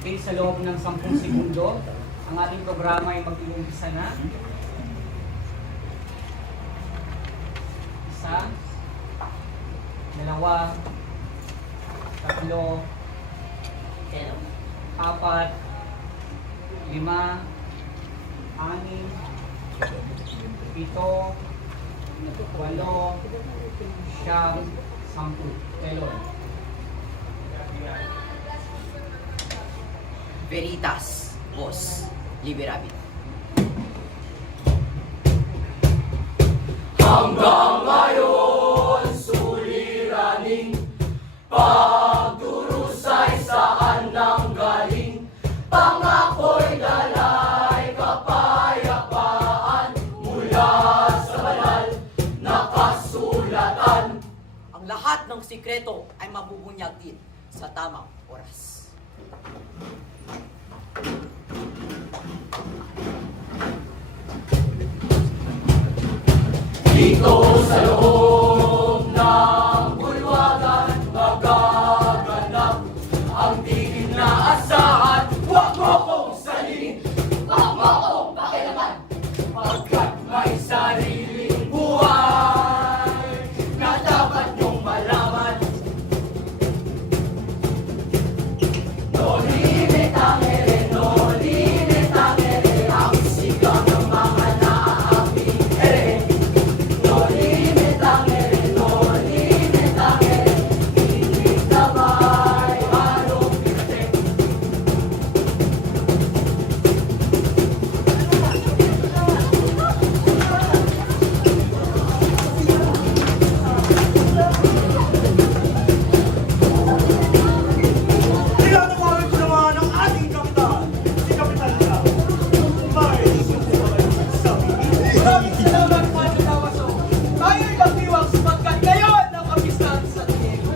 Okay, sa loob ng 10 segundo, ang ating programa ay mag-uumpisa na. Isa, dalawa, tatlo, apat, lima, anim, pito, walo, siyam, 10. Telon. Veritas, boss. Liberabi. Hanggang ngayon, suliraning pagdurusay saan nang galing. Pangako'y dalay kapayapaan mula sa banal na kasulatan. Ang lahat ng sikreto ay mabubunyag din sa tamang oras. Dito sa loob ng bulwagan magaganap ang di inaasahan. Huwag mo kong salin, huwag mo kong pakialaman, pagkat may sariling buhay na dapat niyong malaman. No limit ang ere, no limit ang ere, ang sigaw ng mga naaaming ere. No limit ang ere, no limit ang ere, hindi na may halong pikate. Tinatawagan ko naman ang ating kapitan, si Kapitan Lau. May sabihin. Maraming salamat mga katawaso. Tayo'y magdiwang sapagkat ngayon ang kapistahan sa Diego.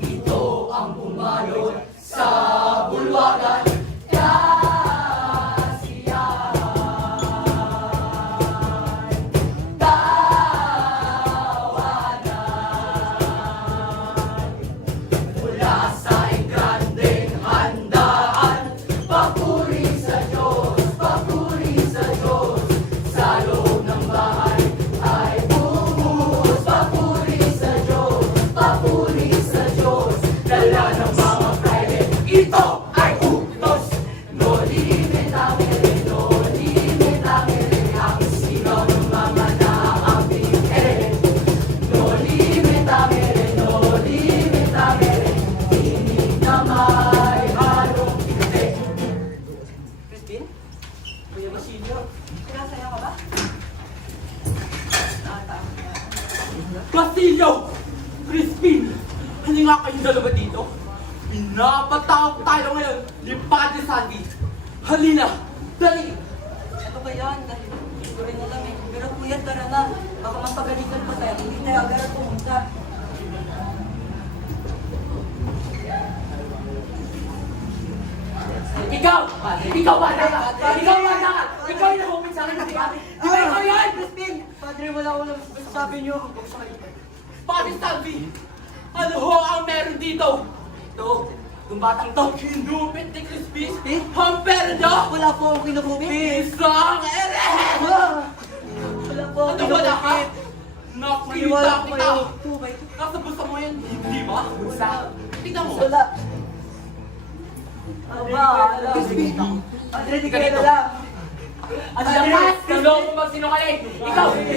Ito ang bumalot sa bulwagan. Kasiyahan, tawanan, mula sa grandeng handaan. Papuri sa Diyos, papuri sa Diyos, sa loob ng bahay ay bumuhos. Papuri sa Diyos, papuri sa Diyos, dala ng mga private. Ito ay utos. No limit ang ere, no limit ang ere, ang sigaw ng mga naaaming ere. No limit ang ere, no limit ang ere, hindi na may halong pikate. Crispin? Kuya Basilio, Pinasaya ka ba? Basilio! Crispin! Ano nga kayong dalawa dito? Pinapatawag tayo ngayon ni Padre Sandy. Halina! Dali! Ano ba yan? Dahil gusto rin alam eh. Pero kuya, tara na. Baka mapagalitan pa tayo. Hindi tayo agad pumunta. Ikaw! Ikaw ba na? Ikaw ba na? Ikaw yung nahupit sa akin. Di ba ikaw yan? Crispin! Padre, wala ko lang sabi niyo. Padre Sandy! Ano ho ang meron dito? Ito, yung batang to, kinupit ni Crispin. Ang perdo! Wala po akong kinukupit. Isang ere! Wala po akong Ano wala ka? kinukupit. Nakita Maniwala ko kita! kayo. 2 by 2. Nasa bulsa mo yan, hindi ba? Bulsa. Tingnan mo. Wala. Ano ba? Crispin! Padre, di kayo lang. Ang lakas! Tulong mo magsinungaling! Ikaw mo yan!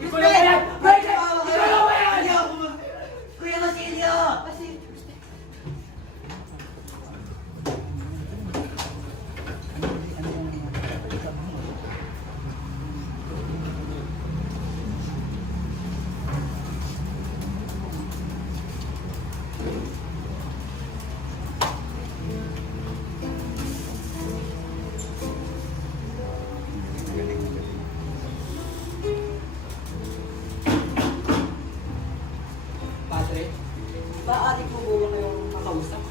Ikaw mo yan! Pwede! Ikaw mo yan! Kuya Basilio! Padre, maaari po ba kayong makausap?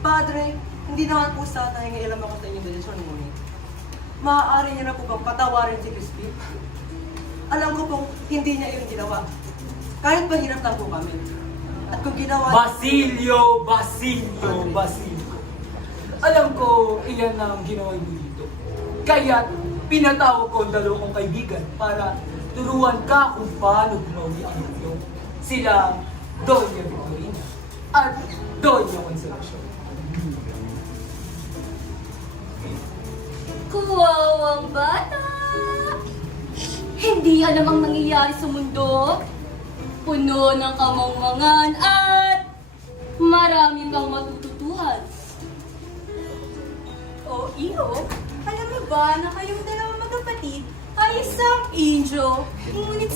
Padre, hindi naman po sana nangingialam ako sa inyong desisyon, ngunit maaari niyo na po bang patawarin si Crispin? Alam ko pong hindi niya yung ginawa. Kahit mahirap lang po kami. At kung ginawa Basilio! Alam ko, iyan na ang ginawa mo dito. Kaya pinatawag ko ang dalawang kaibigan para turuan ka kung paano gumawi ang mundo. Sila, Doña Victorina at Doña Consolacion. Kuwawang bata! Hindi alam ang nangyayari sa mundo. Puno ng kamangmangan at marami kang matututuhan. O iyo, alam mo ba na kayong dalawang magkapatid ay isang angel? Ngunit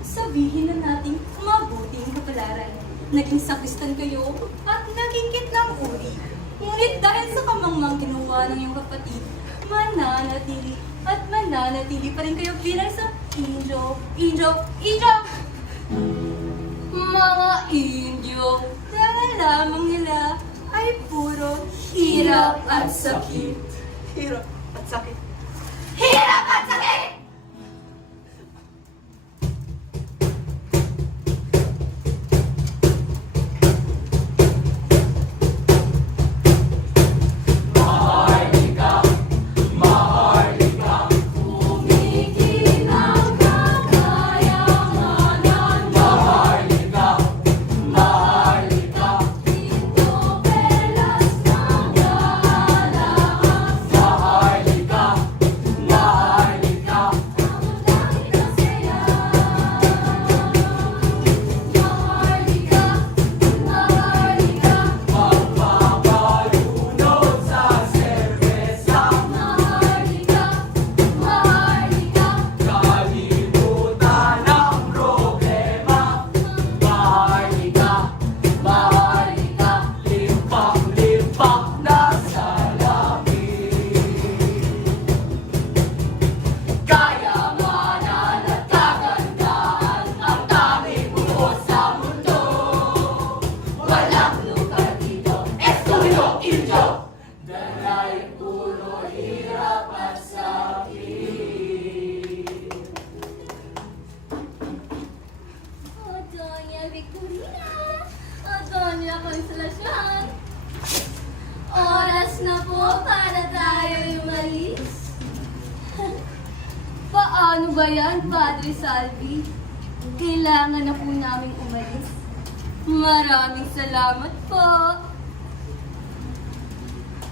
sabihin na natin mabuting kapalaran. Naging sakristan kayo at naging kitlang uri. Ngunit dahil sa kamangmang ginawa ng iyong kapatid, mananatili pa rin kayo bilang sa angel. Mga Indio, dahil lamang nila ay puro hirap at sakit. hirap at sakit. Hirap at sakit! Doña Victorina, Doña Consolacion, oras na po para tayo umalis. Paano ba yan, Padre Salvi? Kailangan na po namin umalis. Maraming salamat po.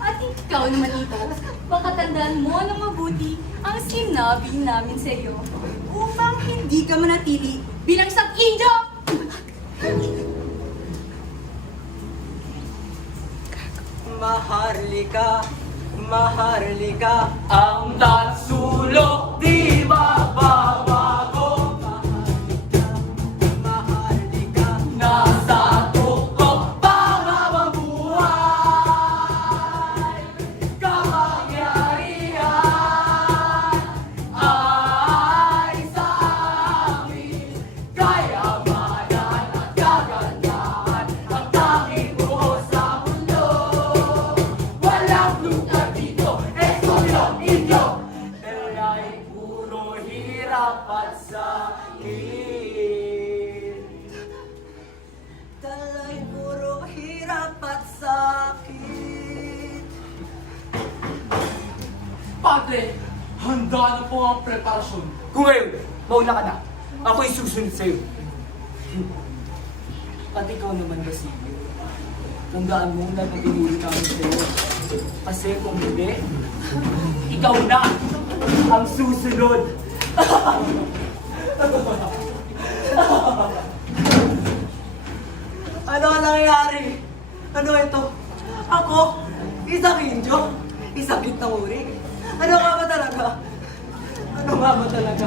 At ikaw naman ito, baka tandaan mo ng mabuti ang sinabi namin sa iyo upang hindi ka manatili bilang isang Indio! Maharlika, Ang tatsulok di mababago, maharlika, nasa tuktok para mabuhay. Kapangyarihan ay sa amin, kayamanan at kagandahan ang tanging buo sa mundo. Walang lugar dito, Estudyo Indio, ay puro hirap at sakit. talay puro hirap at sakit. Padre, handa na po ang preparasyon. Kung ngayon, mauna ka na. Ako'y susunod sa'yo. At ikaw naman, Basilio. Tandaan mo na pinili namin sa'yo. Kasi kung hindi, ikaw na ang susunod. Ano ang nangyayari? Ano ito? Ako? Isang Indio? Isang kitang uri? Ano nga ba talaga? Ano nga ba talaga?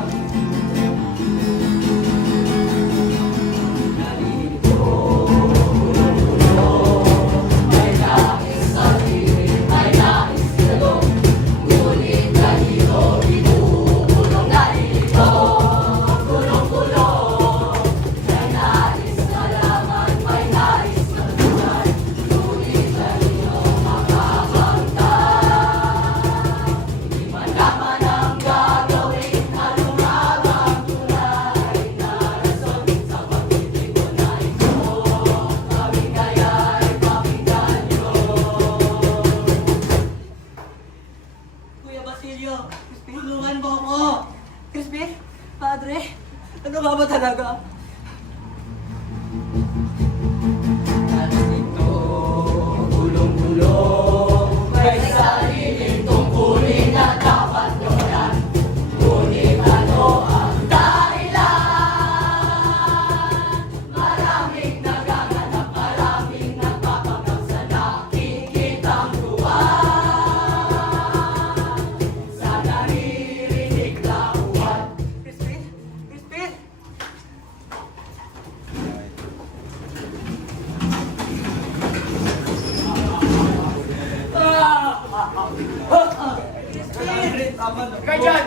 Ikaw dyan!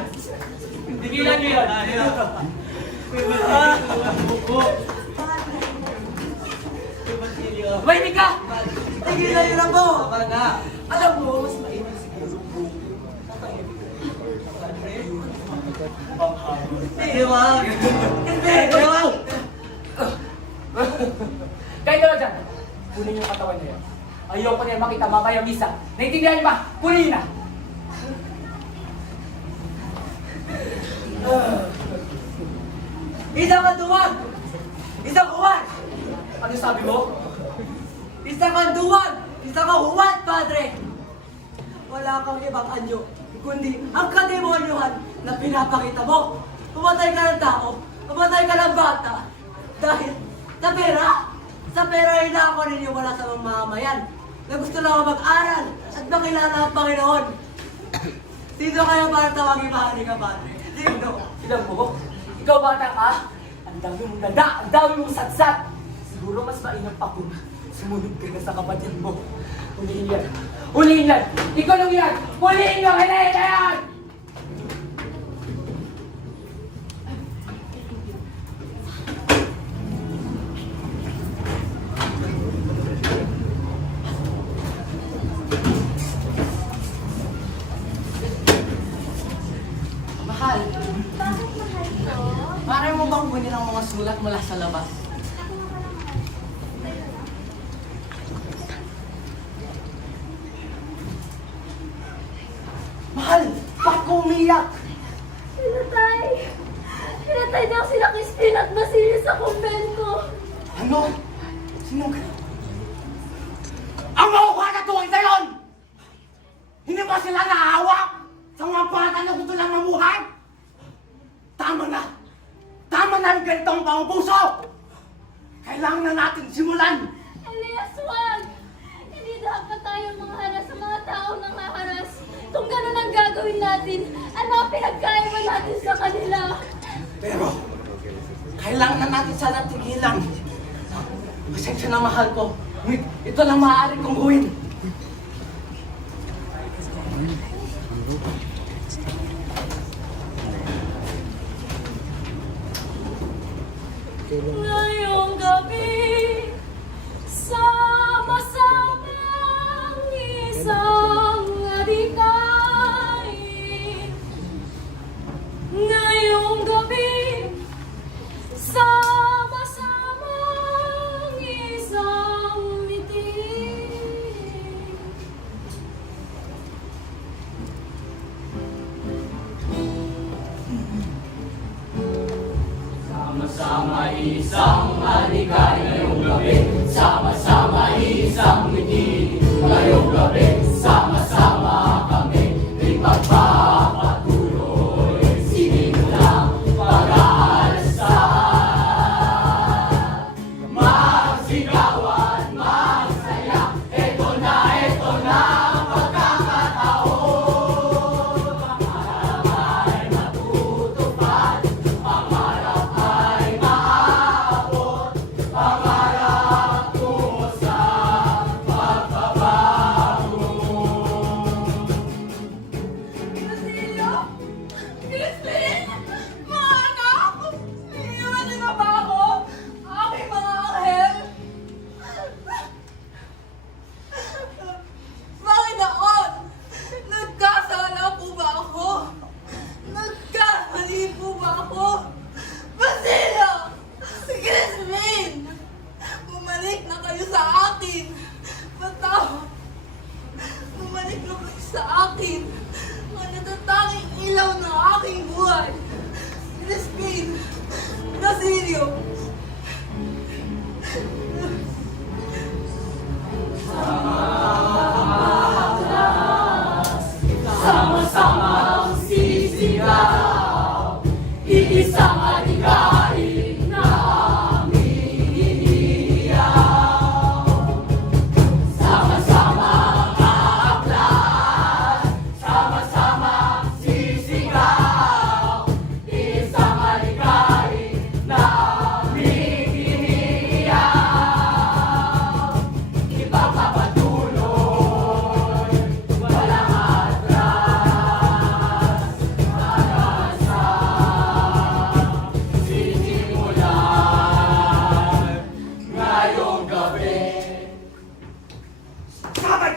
Tigilan niyo yan! Mahinig ka! Tigilan niyo lang po! Alam mo, mas mainit siguro. Hindi, wag! Hindi, wag! Kayo dalawa dyan! Kunin yung katawan niyo yan. Ayoko na yan makita mamaya misa. Naintindihan niyo ba? Kunin niyo na! Isang kanduwag! Isang uwan! Ano sabi mo? Isang kanduwag! Isang kahuwad, Padre! Wala kang ibang anyo, kundi ang kademonyohan na pinapakita mo. Pumatay ka ng tao, pumatay ka ng bata. Dahil sa pera! Sa pera ay ako ninyo wala sa mga mamamayan na gusto lang ako mag-aral at makilala ang Panginoon. Sino kayo para tawagin mahali ka, Padre? Sino? Ilang mo? Ikaw bata ka? Ang dami mong nada, ang dami mong satsat. Siguro mas mainam pa kung sumunod ka na sa kapatid mo. Huliin yan. Huliin yan! Ikaw lang yan! Huliin yung hinahin na yan! Mahal, Bakit mahal ko? maaari mo bang kunin ang mga sulat mula sa labas? Mahal, bakit ko umiyak? Pinatay! Pinatay daw sila Crispin at Basilio sa kumbento. Ano? Sino ka? Ang makuha na tuwang sa yon! Hindi ba sila naahawak sa mga bata na gusto lang mamuhay? Tama na! Tama na ang ganitong pangpuso! Kailangan na natin simulan! Elias, wag! Hindi dapat tayo mangharas sa mga taong nanghaharas. Kung ganun ang gagawin natin, ano ang pinagkaiba natin sa kanila? Pero, kailangan na natin sana tigilan. Pasensya na mahal ko. Ngunit ito lang maaari kong gawin. Ngayong gabi, sama-samang isang adikain. Ngayong gabi, sama-samang isang mitin. Sama-sama isang alikay ngayong gabi, sama-sama isang ngiti ngayong gabi, sama-sama kami ipagpapatuloy, sinimulang pag-aalsa. Magsigawan, magsaya, eto na ang pagkakataon. Pangarap ay matutupad, pangarap ay maabot, pangarap tungo sa pagbabago. Basilio? Crispin? Mga anak! Iniwan niyo na ba ako? Aking mga anghel? Bakit ako? Nagkasala po ba ako? Nagkamali po ba ako? Basilio! Crispin! Bumalik na kayo sa akin! Patawad! Bumalik na kayo sa akin! Ang natatanging ilaw ng aking buhay! Crispin! Basilio! Sama-sama ang sisigaw, iisang adikain na aming iniiyaw. Sama-sama ang aaklan, sama-sama ang sisigaw, iisang adikain na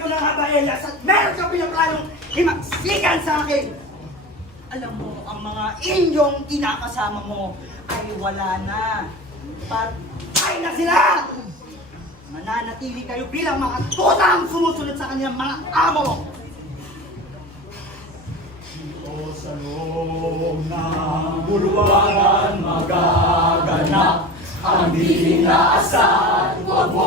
mo na nga ba, Elias, at meron kang pinaplanong himaksikan sa akin? Alam mo, ang mga inyong kinakasama mo ay wala na. Patay na sila! Mananatili kayo bilang mga tutang sumusunod sa kanyang mga amo! O sa loob ng bulwagan magaganap ang di inaasahan, huwag mo